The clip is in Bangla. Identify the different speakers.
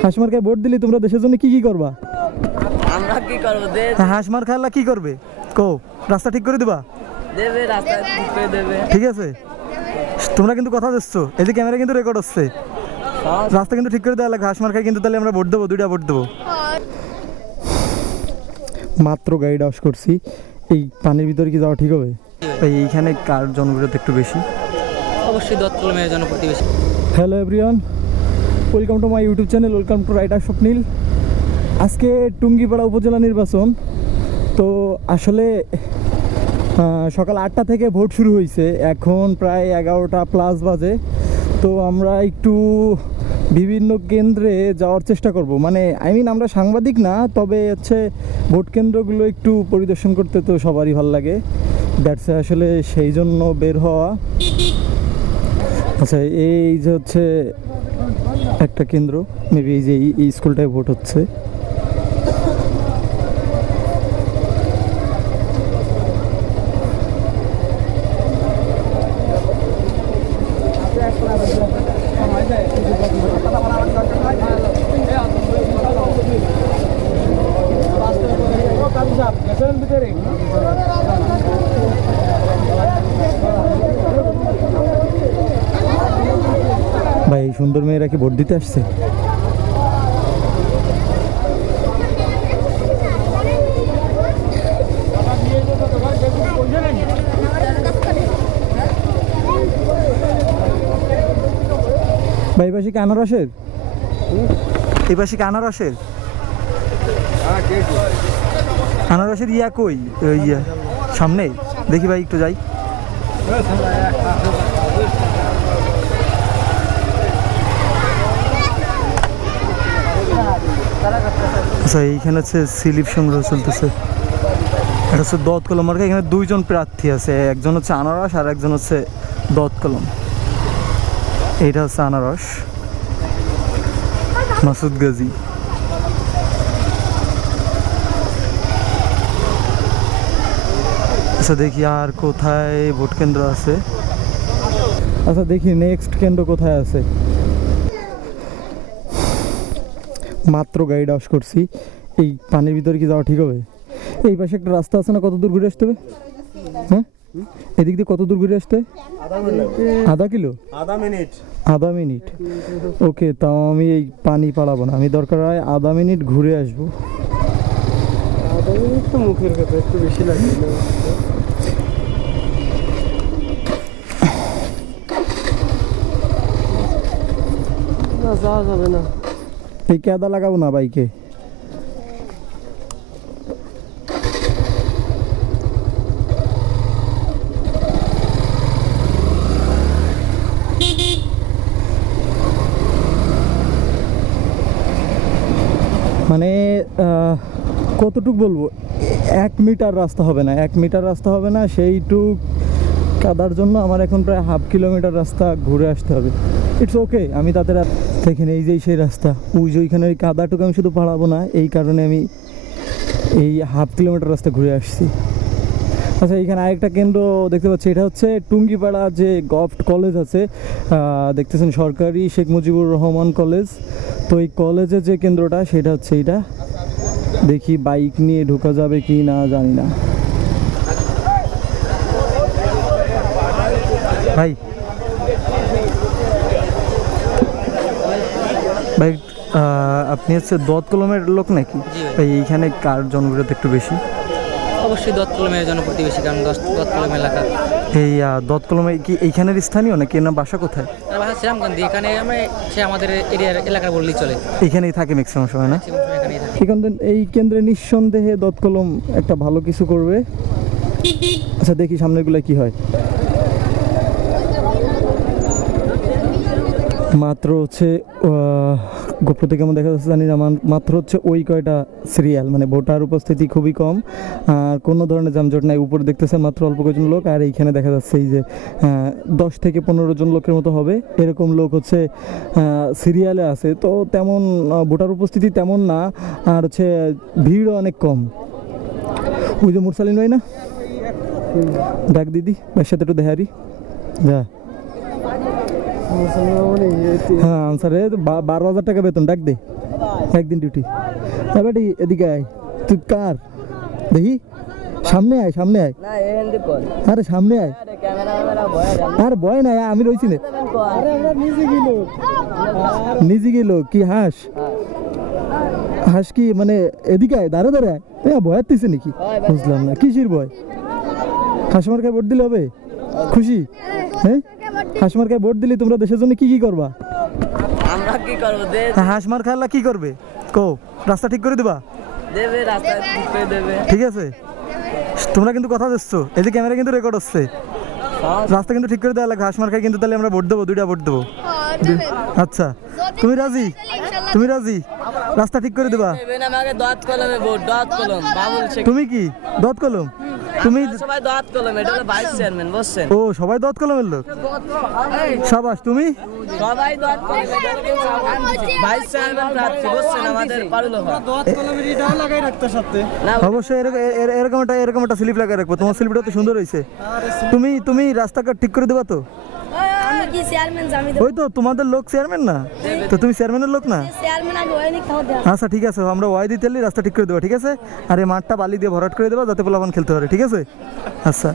Speaker 1: হাঁস মার খায় ভোট দিলি তোমরা দেশের জন্য কি কি করবা?
Speaker 2: আমরা কি করব? দে
Speaker 1: হ্যাঁ, হাঁস মার খাইলা কি করবে? কো রাস্তা ঠিক করে দিবা?
Speaker 2: দেবে রাস্তা ঠিক করে দেবে
Speaker 1: ঠিক আছে? তোমরা কিন্তু কথা দিচ্ছ এই যে ক্যামেরা কিন্তু রেকর্ড হচ্ছে। রাস্তা কিন্তু ঠিক করে দেওয়া লাগে হাঁস মার কিন্তু তাহলে আমরা ভোট দেবো দুইটা ভোট দেবো। মাত্র গাড়িটা অস করছি এই পানির ভিতরে কি যাওয়া ঠিক হবে? এইখানে কার জনবিরোধ একটু বেশি?
Speaker 2: অবশ্যই দত্ত কলমের জন্য প্রতিবেশী।
Speaker 1: Hello everyone welcome to my YouTube channel welcome to writer Swapnil আজকে টুঙ্গিপাড়া উপজেলা নির্বাচন। তো আসলে সকাল আটটা থেকে ভোট শুরু হয়েছে এখন প্রায় এগারোটা প্লাস বাজে। তো আমরা একটু বিভিন্ন কেন্দ্রে যাওয়ার চেষ্টা করব। মানে আই মিন আমরা সাংবাদিক না, তবে হচ্ছে ভোট কেন্দ্রগুলো একটু পরিদর্শন করতে তো সবারই ভালো লাগে। দ্যাটস আসলে সেই জন্য বের হওয়া। আচ্ছা এই যে হচ্ছে একটা কেন্দ্র মেবি এই যে এই- স্কুলটায় ভোট হচ্ছে। ভাই, সুন্দর মেয়েরা কি ভোট দিতে আসছে? ভাই পাশে কি আনারসের? এই পাশে কি আনারসের? আনারসের ইয়া কই? ইয়া, সামনে? দেখি ভাই, একটু যাই। আচ্ছা এইখানে হচ্ছে স্লিপ সংগ্রহ চলতেছে। এটা হচ্ছে দত কলম। মার্কা এখানে দুইজন প্রার্থী আছে। একজন হচ্ছে আনারস আর একজন হচ্ছে দত কলম। এইটা হচ্ছে আনারস। মাসুদ গাজী। আচ্ছা দেখি আর কোথায় ভোট কেন্দ্র আছে। আচ্ছা দেখি নেক্সট কেন্দ্র কোথায় আছে? মাত্র গাড়িটা অস করছি। এই পানির ভিতরে কি যাওয়া ঠিক হবে? এই পাশে একটা রাস্তা আছে না কত দূর ঘুরে আসতে হবে? হ্যাঁ? এদিক দিয়ে কত দূর ঘুরে আসতে? আধা কিলো?
Speaker 3: আধা মিনিট।
Speaker 1: আধা মিনিট। ওকে তাও আমি এই পানি পালাবো না। আমি দরকার হয় আধা মিনিট ঘুরে আসব।
Speaker 3: আধা মিনিট তো মুখের কথা একটু বেশি লাগে যাওয়া যাবে না।
Speaker 1: এই কেদা লাগাবো না বাইকে? মানে কতটুক বলব? এক মিটার রাস্তা হবে না, এক মিটার রাস্তা হবে না, সেইটুক কাদার জন্য আমার এখন প্রায় হাফ কিলোমিটার রাস্তা ঘুরে আসতে হবে। ইটস ওকে আমি তাদের দেখেন, এই যে সেই রাস্তা, ওই যে ওইখানে ওই কাদাটুকু আমি শুধু পাড়াবো না, এই কারণে আমি এই হাফ কিলোমিটার রাস্তা ঘুরে আসছি। আচ্ছা এখানে আরেকটা কেন্দ্র দেখতে পাচ্ছি, এটা হচ্ছে টুঙ্গিপাড়া যে গভট কলেজ আছে দেখতেছেন সরকারি শেখ মুজিবুর রহমান কলেজ। তো এই কলেজে যে কেন্দ্রটা, সেটা হচ্ছে এইটা। দেখি বাইক নিয়ে ঢোকা যাবে কি না, জানি না। ভাই ভাই আপনি হচ্ছে দত কলমের লোক নাকি?
Speaker 2: ভাই।
Speaker 1: এইখানে কার জনবিরোধ একটু বেশি?
Speaker 2: অবশ্যই দত্ত কলমের জন্য প্রতিবেশী কারণ দশ- দত্ত কলম এলাকা।
Speaker 1: এই দত কলমে কি এইখানের স্থানীয় নাকি? এর বাসা কোথায়?
Speaker 2: আর বাসা শ্রীরামকান্দি এখানে আমরা সে আমাদের এরিয়ার এলাকার বললেই চলে।
Speaker 1: এইখানেই থাকে ম্যাক্সিমাম সময় না?
Speaker 2: এখানেই থাকে।
Speaker 1: এই কেন্দ্রে নিঃসন্দেহে দত কলম একটা ভালো কিছু করবে। আচ্ছা দেখি সামনেগুলো কি হয়। মাত্র হচ্ছে গোপ্র থেকে আমার দেখা যাচ্ছে, জানি না, মান- মাত্র হচ্ছে ওই কয়টা সিরিয়াল মানে ভোটার উপস্থিতি খুবই কম, আর কোনো ধরনের যানজট নাই, উপরে দেখতেছেন মাত্র অল্প কয়েকজন লোক, আর এইখানে দেখা যাচ্ছে এই যে দশ থেকে পনেরো জন লোকের মতো হবে, এরকম লোক হচ্ছে সিরিয়ালে আছে। তো তেমন ভোটার উপস্থিতি তেমন না, আর হচ্ছে ভিড়ও অনেক কম। ওই যে মুরসালিন ভাই না? ডাক দিদি, ভাইয়ের সাথে একটু দেখারি যা। হ্যাঁ আনসারে বারো হাজার টাকা বেতন ডাক দে। একদিন ডিউটি এবার এদিকে আয়। তুই কার? দেখি। সামনে আয় সামনে আয়। আরে সামনে আয়।
Speaker 4: আরে ভয় জান
Speaker 1: আর ভয় নাই আমি রইছি না।
Speaker 3: আরে নিজে গেল
Speaker 1: কি হাঁস? হাঁস কি মানে এদিকে আয় দাঁড়া দাঁড়া। এ ভয় দিছে নাকি? বুঝলাম না কিসির ভয়? হাঁস মার্কায় ভোট দিলে হবে? খুশি? হ্যাঁ? হাঁস মার্কায় ভোট দিলে তোমরা দেশের জন্য কি কি করবা?
Speaker 4: আমরা কি করব? দে
Speaker 1: হ্যাঁ, হাঁস মার খাইলা কি করবে? কো রাস্তা ঠিক করে দিবা?
Speaker 4: দেবে রাস্তা ঠিক করে দেবে।
Speaker 1: ঠিক আছে? তোমরা কিন্তু কথা দিচ্ছ এই যে ক্যামেরা কিন্তু রেকর্ড হচ্ছে। রাস্তা কিন্তু ঠিক করে দেওয়া লাগে হাঁস মার খাই কিন্তু তাহলে আমরা ভোট দেবো দুইটা ভোট দেবো। আচ্ছা তুমি রাজি? তুমি রাজি? রাস্তা ঠিক করে দিবা। তুমি কি? দত কলম? তুমি
Speaker 4: সবাই দত কলম এটা হলো ভাইস চেয়ারম্যান বুঝছেন
Speaker 1: ও সবাই দত কলমের লোক? সাবাস তুমি?
Speaker 4: সবাই দত কলম এটা হলো কিন্তু ভাইস চেয়ারম্যান প্রার্থী বুঝছেন আমাদের পারুল
Speaker 3: দত কলমের এটাও লাগাই রাখতে সাথে।
Speaker 1: অবশ্যই এরকম এর- এরকম একটা এরকম একটা স্লিপ লাগাই রাখব। তোমার স্লিপটা তো সুন্দর হয়েছে তুমি তুমি রাস্তাঘাট ঠিক করে দেবা তো?
Speaker 5: কি চেয়ারম্যান
Speaker 1: ওই তো তোমাদের লোক চেয়ারম্যান না? তো তুমি চেয়ারম্যানের লোক না?
Speaker 5: চেয়ারম্যান আগে ওয়াই
Speaker 1: আচ্ছা ঠিক আছে আমরা ওয়াই দিতে রাস্তা ঠিক করে দেবো ঠিক আছে? আর এই মাঠটা বালি দিয়ে ভরাট করে দেবো যাতে পোলাপান খেলতে পারে ঠিক আছে? আচ্ছা।